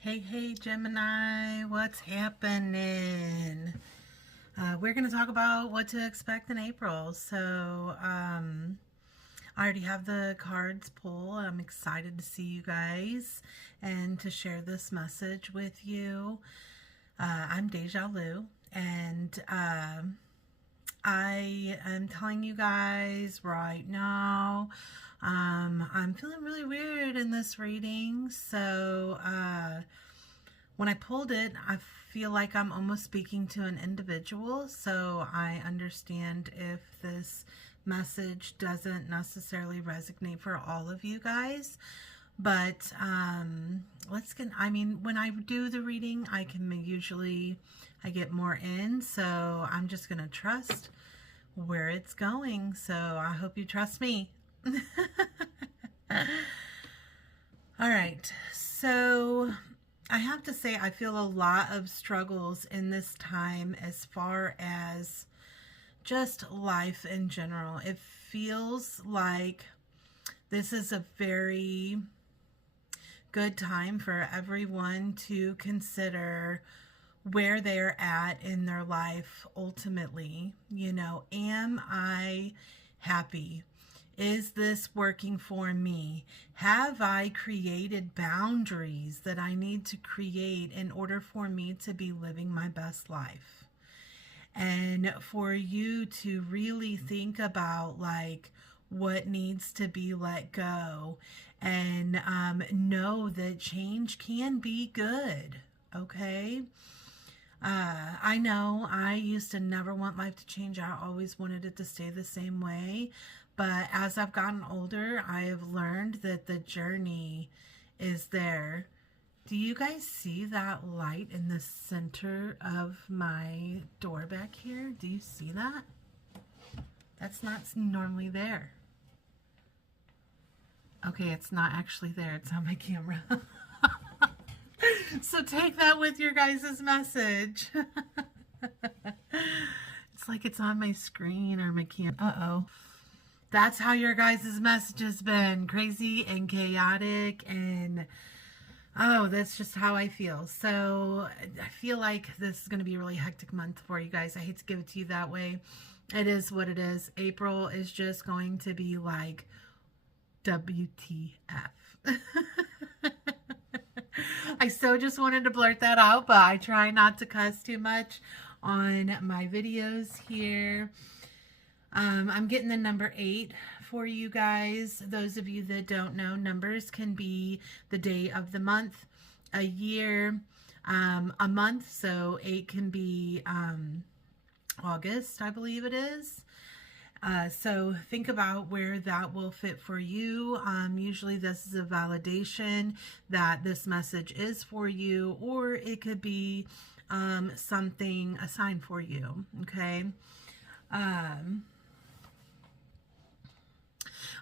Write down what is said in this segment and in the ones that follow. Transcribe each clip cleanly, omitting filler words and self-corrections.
Hey, Gemini, what's happening? We're going to talk about what to expect in April. I already have the cards pulled. I'm excited to see you guys and to share this message with you. I'm Deja Lu, and I am telling you guys right now. I'm feeling really weird in this reading, so when I pulled it, I feel like I'm almost speaking to an individual, so I understand if this message doesn't necessarily resonate for all of you guys. But when I do the reading, I get more in, so I'm just going to trust where it's going. So I hope you trust me. All right, so I have to say I feel a lot of struggles in this time as far as just life in general. It feels like this is a very good time for everyone to consider where they're at in their life ultimately. Am I happy? Is this working for me? Have I created boundaries that I need to create in order for me to be living my best life? And for you to really think about what needs to be let go, and know that change can be good. Okay. I know I used to never want life to change. I always wanted it to stay the same way. But as I've gotten older, I have learned that the journey is there. Do you guys see that light in the center of my door back here? Do you see that? That's not normally there. Okay, it's not actually there. It's on my camera. So take that with your guys' message. It's like it's on my screen or my camera. Uh-oh. That's how your guys' message has been. Crazy and chaotic, and that's just how I feel. So I feel like this is going to be a really hectic month for you guys. I hate to give it to you that way. It is what it is. April is just going to be like WTF. I so just wanted to blurt that out, but I try not to cuss too much on my videos here. I'm getting the number 8 for you guys. Those of you that don't know, numbers can be the day of the month, a year, a month. So 8 can be August, I believe it is. So think about where that will fit for you. Usually this is a validation that this message is for you, or it could be something, a sign for you. Okay.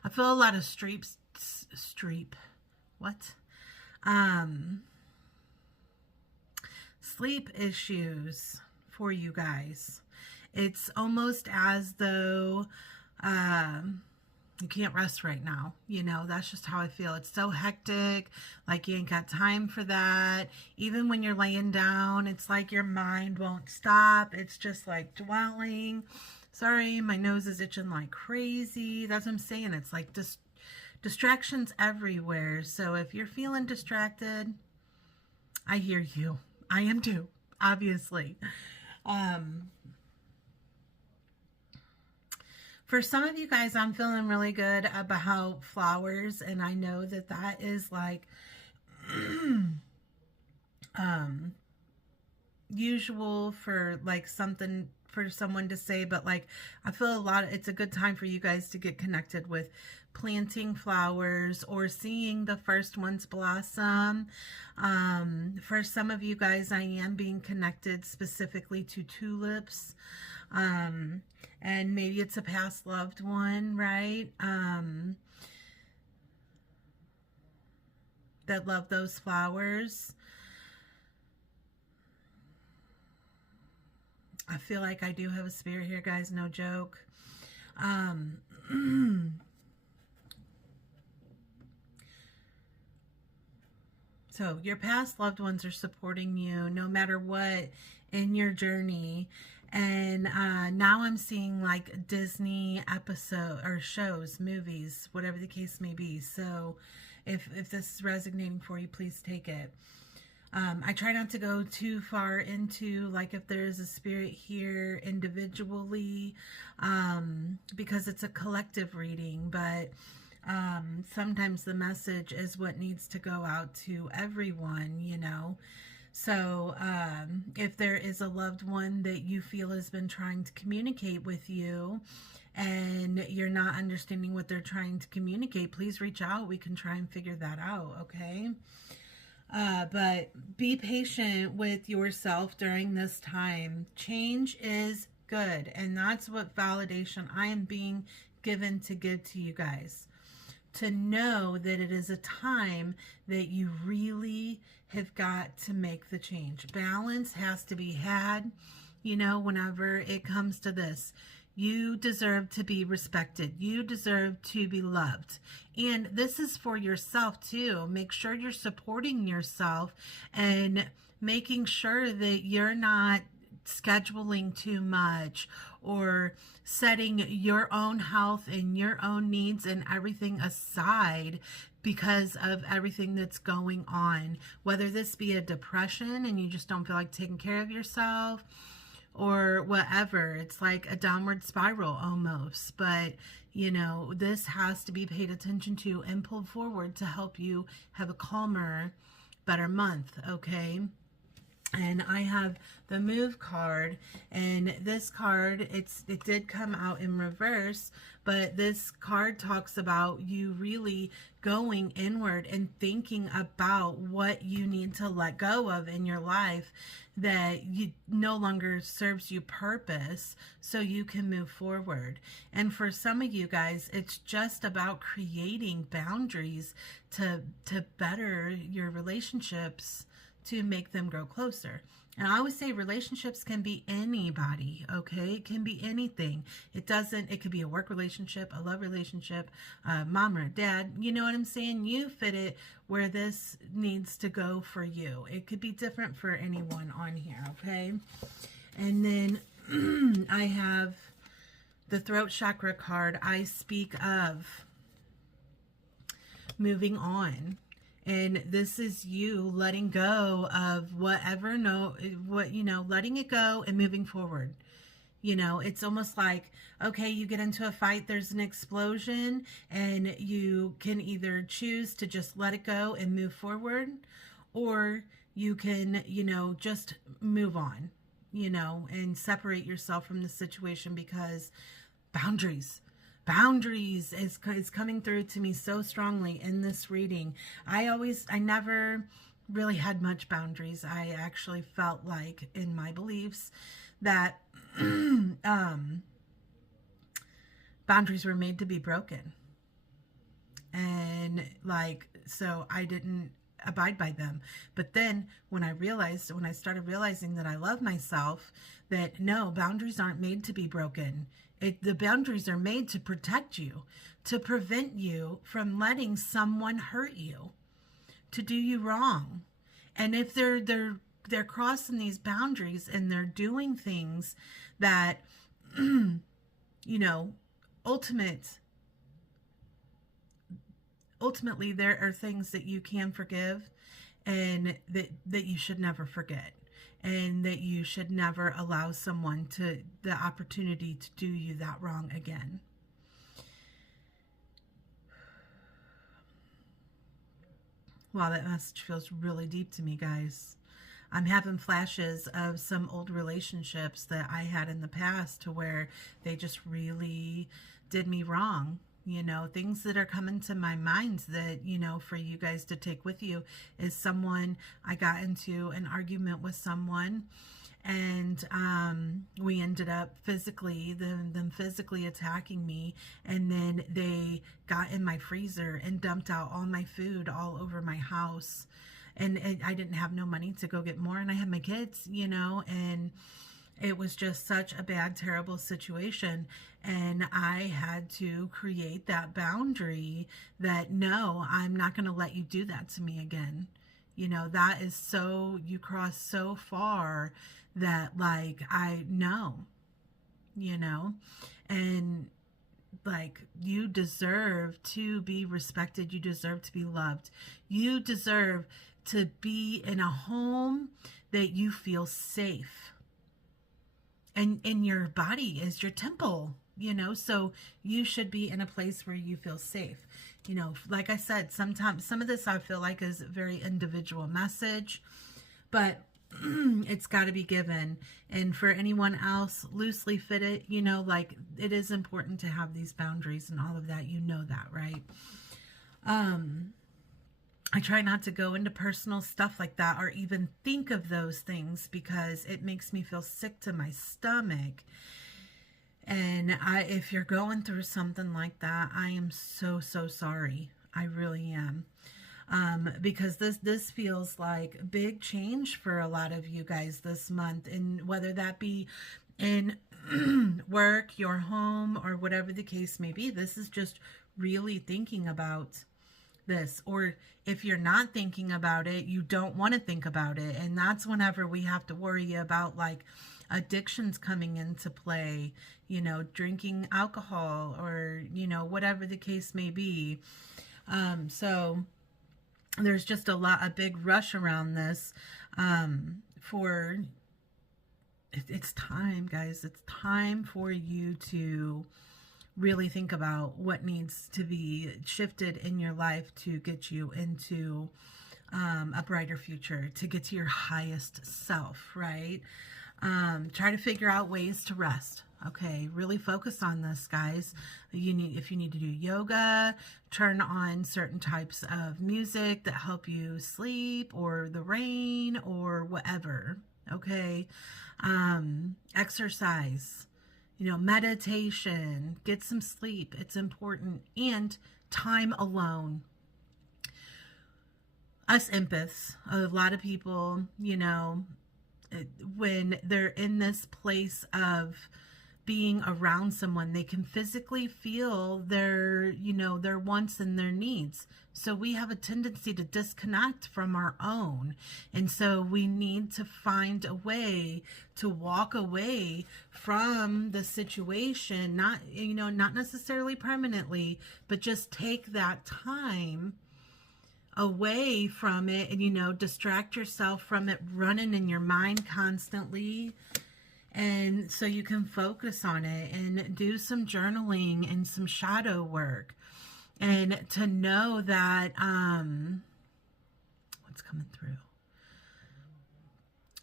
I feel a lot of sleep issues for you guys. It's almost as though you can't rest right now. That's just how I feel. It's so hectic, like you ain't got time for that. Even when you're laying down, it's like your mind won't stop. It's just like dwelling. Sorry, my nose is itching like crazy. That's what I'm saying. It's like distractions everywhere. So if you're feeling distracted, I hear you. I am too, obviously. For some of you guys, I'm feeling really good about flowers, and I know that that is like usual for like something for someone to say, but like I feel it's a good time for you guys to get connected with planting flowers or seeing the first ones blossom. For some of you guys, I am being connected specifically to tulips. And maybe it's a past loved one, right? That love those flowers. I feel like I do have a spirit here, guys, no joke. So your past loved ones are supporting you no matter what in your journey. And now I'm seeing like Disney episode or shows, movies, whatever the case may be. So if this is resonating for you, please take it. I try not to go too far into like if there's a spirit here individually, because it's a collective reading, but sometimes the message is what needs to go out to everyone, you know. So if there is a loved one that you feel has been trying to communicate with you and you're not understanding what they're trying to communicate, please reach out. We can try and figure that out, okay? But be patient with yourself during this time. Change is good, and that's what validation I am being given to give to you guys. To know that it is a time that you really have got to make the change. Balance has to be had, you know, whenever it comes to this. You deserve to be respected. You deserve to be loved. And this is for yourself too. Make sure you're supporting yourself and making sure that you're not scheduling too much or setting your own health and your own needs and everything aside because of everything that's going on. Whether this be a depression and you just don't feel like taking care of yourself, or whatever. It's like a downward spiral almost. But, you know, this has to be paid attention to and pulled forward to help you have a calmer, better month, okay? And I have the Move card, and this card, it did come out in reverse, but this card talks about you really going inward and thinking about what you need to let go of in your life that you no longer serves you purpose, so you can move forward. And for some of you guys, it's just about creating boundaries to better your relationships, to make them grow closer. And I always say relationships can be anybody, okay? It can be anything. It could be a work relationship, a love relationship, mom or dad. You know what I'm saying? You fit it where this needs to go for you. It could be different for anyone on here, okay? And then I have the throat chakra card. I speak of moving on. And this is you letting go of whatever, letting it go and moving forward. You know, it's almost like, okay, you get into a fight, there's an explosion, and you can either choose to just let it go and move forward, or you can, just move on, and separate yourself from the situation, because boundaries is coming through to me so strongly in this reading. I never really had much boundaries. I actually felt like in my beliefs that boundaries were made to be broken. And so I didn't abide by them. But then when I started realizing that I love myself, that no, boundaries aren't made to be broken. The boundaries are made to protect you, to prevent you from letting someone hurt you, to do you wrong. And if they're crossing these boundaries and they're doing things that, ultimately there are things that you can forgive and that you should never forget. And that you should never allow someone the opportunity to do you that wrong again. Wow, that message feels really deep to me, guys. I'm having flashes of some old relationships that I had in the past to where they just really did me wrong. Things that are coming to my mind that, for you guys to take with you is someone, I got into an argument with someone, and we ended up them physically attacking me, and then they got in my freezer and dumped out all my food all over my house, and I didn't have no money to go get more, and I had my kids, and it was just such a bad, terrible situation. And I had to create that boundary that, no, I'm not going to let you do that to me again. You know, that is so, you cross so far that, like, I know, you know, and like, you deserve to be respected. You deserve to be loved. You deserve to be in a home that you feel safe. And your body is your temple, you know, so you should be in a place where you feel safe. You know, like I said, sometimes some of this I feel like is a very individual message, but it's got to be given. And for anyone else, loosely fitted, you know, like, it is important to have these boundaries and all of that. You know that, right? I try not to go into personal stuff like that or even think of those things, because it makes me feel sick to my stomach. And if you're going through something like that, I am so, so sorry. I really am. Because this feels like big change for a lot of you guys this month, and whether that be in work, your home, or whatever the case may be, this is just really thinking about this. Or if you're not thinking about it, you don't want to think about it, and that's whenever we have to worry about, like, addictions coming into play, you know, drinking alcohol, or, you know, whatever the case may be. So there's just a big rush around this. It's time, guys. It's time for you to really think about what needs to be shifted in your life to get you into a brighter future, to get to your highest self, right? Try to figure out ways to rest. Okay, really focus on this, guys. If you need to do yoga, turn on certain types of music that help you sleep, or the rain, or whatever. Okay, exercise, you know, meditation, get some sleep. It's important. And time alone. Us empaths, a lot of people, you know, when they're in this place of being around someone, they can physically feel their, you know, their wants and their needs. So we have a tendency to disconnect from our own. And so we need to find a way to walk away from the situation, not, you know, not necessarily permanently, but just take that time away from it, and, you know, distract yourself from it running in your mind constantly. And so you can focus on it and do some journaling and some shadow work, and to know that what's coming through,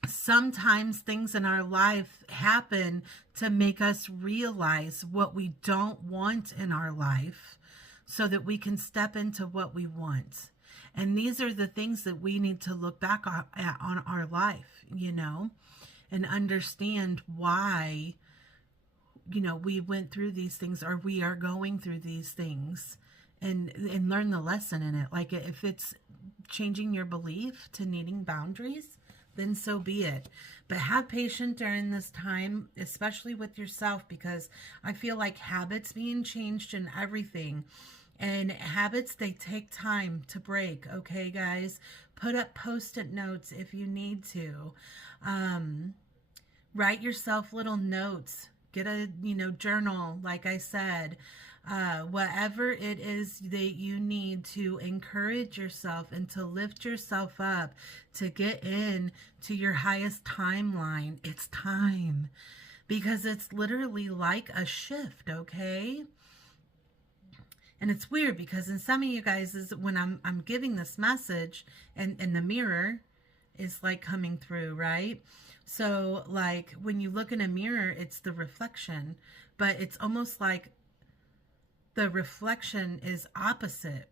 sometimes things in our life happen to make us realize what we don't want in our life, so that we can step into what we want. And these are the things that we need to look back at on our life, you know, and understand why, you know, we went through these things, or we are going through these things, and learn the lesson in it. Like, if it's changing your belief to needing boundaries, then so be it. But have patience during this time, especially with yourself, because I feel like habits being changed and everything. And habits, they take time to break, okay, guys? Put up Post-it notes if you need to. Write yourself little notes. Get a, you know, journal, like I said. Whatever it is that you need to encourage yourself and to lift yourself up, to get in to your highest timeline. It's time. Because it's literally like a shift, okay? And it's weird, because in some of you guys, is when I'm giving this message, and the mirror is like coming through, right? So, like, when you look in a mirror, it's the reflection, but it's almost like the reflection is opposite.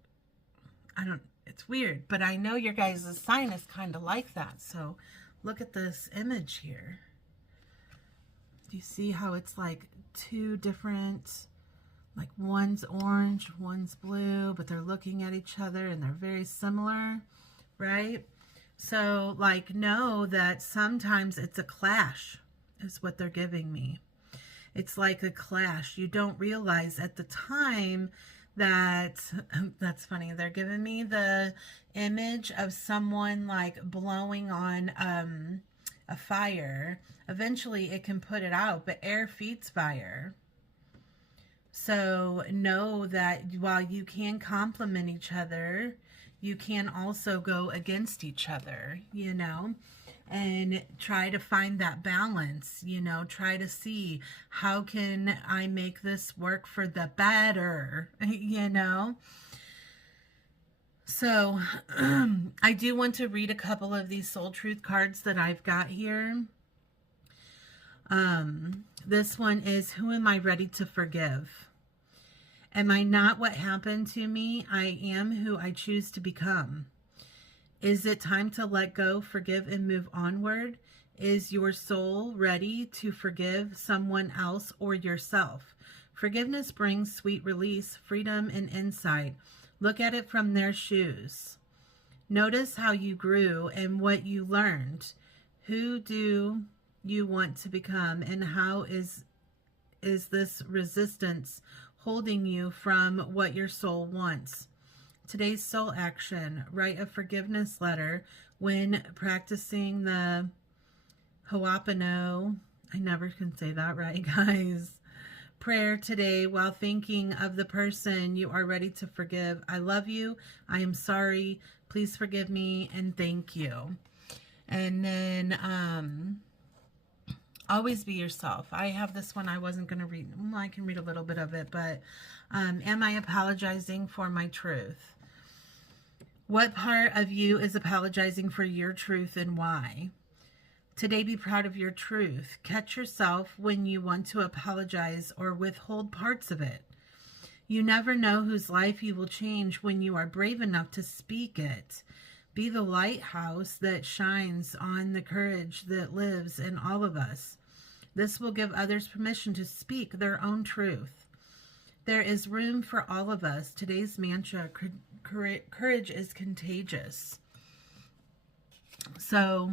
It's weird, but I know your guys' sign is kind of like that. So look at this image here. Do you see how it's like two different, like, one's orange, one's blue, but they're looking at each other and they're very similar, right? So, like, know that sometimes it's a clash, is what they're giving me. It's like a clash. You don't realize at the time that that's funny. They're giving me the image of someone like blowing on a fire. Eventually it can put it out, but air feeds fire. So know that while you can complement each other, you can also go against each other, you know, and try to find that balance, you know, try to see how can I make this work for the better, you know. So I do want to read a couple of these soul truth cards that I've got here. This one is, who am I ready to forgive? Am I not what happened to me? I am who I choose to become. Is it time to let go, forgive, and move onward? Is your soul ready to forgive someone else or yourself? Forgiveness brings sweet release, freedom, and insight. Look at it from their shoes. Notice how you grew and what you learned. Who do you want to become, and how is this resistance holding you from what your soul wants? Today's soul action: write a forgiveness letter when practicing the Ho'oponopono. I never can say that right, guys. Prayer today while thinking of the person you are ready to forgive. I love you. I am sorry. Please forgive me, and thank you. And then always be yourself. I have this one I wasn't going to read. Well, I can read a little bit of it, but am I apologizing for my truth? What part of you is apologizing for your truth, and why? Today, be proud of your truth. Catch yourself when you want to apologize or withhold parts of it. You never know whose life you will change when you are brave enough to speak it. Be the lighthouse that shines on the courage that lives in all of us. This will give others permission to speak their own truth. There is room for all of us. Today's mantra: courage is contagious. So,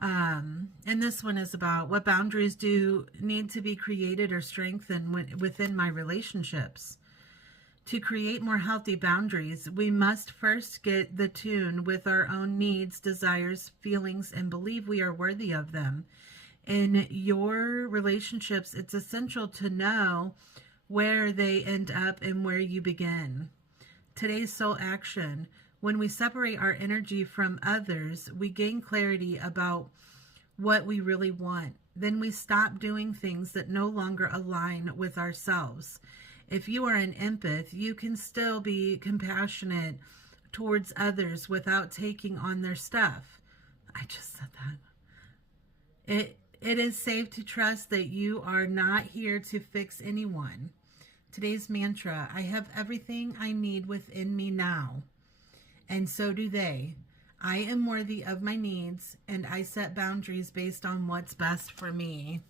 and this one is about what boundaries do need to be created or strengthened within my relationships. To create more healthy boundaries, we must first get the tune with our own needs, desires, feelings, and believe we are worthy of them. In your relationships, it's essential to know where they end up and where you begin. Today's soul action: when we separate our energy from others, we gain clarity about what we really want. Then we stop doing things that no longer align with ourselves. If you are an empath, you can still be compassionate towards others without taking on their stuff. I just said that. It is safe to trust that you are not here to fix anyone. Today's mantra: I have everything I need within me now, and so do they. I am worthy of my needs, and I set boundaries based on what's best for me.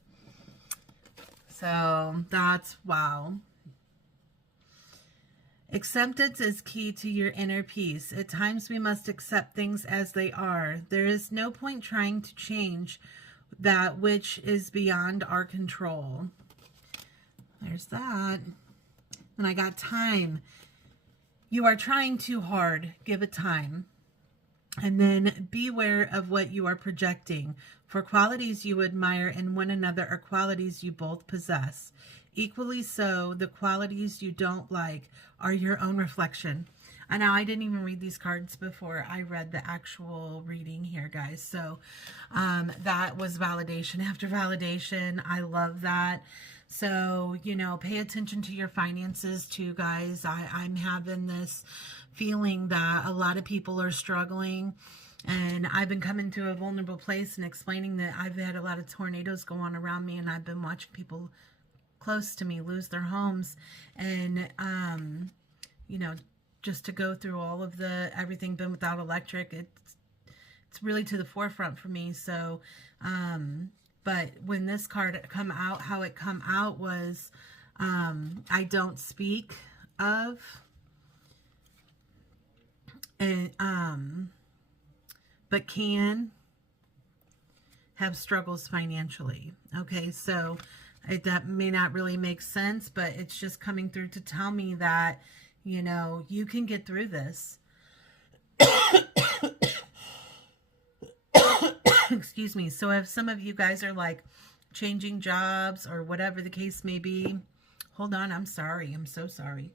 So that's wow. Acceptance is key to your inner peace. At times we must accept things as they are. There is no point trying to change that which is beyond our control. There's that. And I got time. You are trying too hard. Give it time. And then beware of what you are projecting. For qualities you admire in one another are qualities you both possess. Equally so, the qualities you don't like are your own reflection. And now I didn't even read these cards before I read the actual reading here, guys. So that was validation after validation. I love that. So, you know, pay attention to your finances too, guys. I'm having this feeling that a lot of people are struggling. And I've been coming to a vulnerable place and explaining that I've had a lot of tornadoes go on around me, and I've been watching people close to me lose their homes. And, you know, just to go through all of everything been without electric, it's really to the forefront for me. So, but when this card come out, how it come out was, I don't speak of, and, but can have struggles financially. Okay. So that may not really make sense, but it's just coming through to tell me that, You know, you can get through this. Excuse me. So if some of you guys are like changing jobs or whatever the case may be, hold on. I'm sorry. I'm so sorry.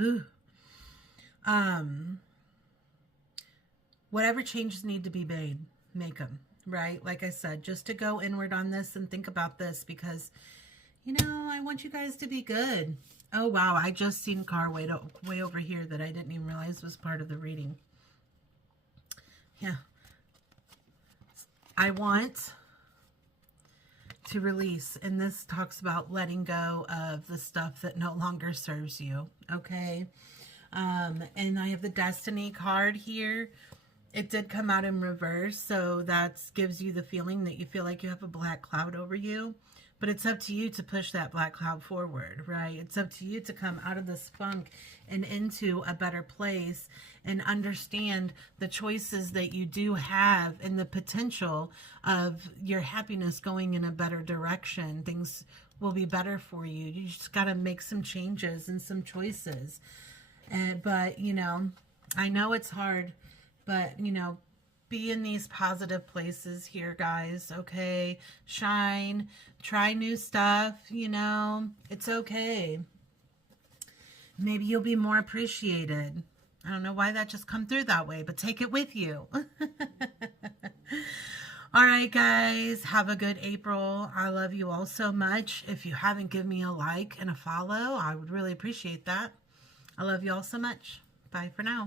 Ooh. Whatever changes need to be made, make them, right? Like I said, just to go inward on this and think about this, because, you know, I want you guys to be good. Oh, wow. I just seen a car way over here that I didn't even realize was part of the reading. Yeah. I want to release, and this talks about letting go of the stuff that no longer serves you, okay? And I have the Destiny card here. It did come out in reverse, so that gives you the feeling that you feel like you have a black cloud over you. But it's up to you to push that black cloud forward, right? It's up to you to come out of this funk and into a better place and understand the choices that you do have and the potential of your happiness going in a better direction. Things will be better for you. You just got to make some changes and some choices. But, you know, I know it's hard, but, you know, be in these positive places here, guys, okay? Shine, try new stuff, you know, it's okay. Maybe you'll be more appreciated. I don't know why that just come through that way, but take it with you. All right, guys, have a good April. I love you all so much. If you haven't given me a like and a follow, I would really appreciate that. I love you all so much. Bye for now.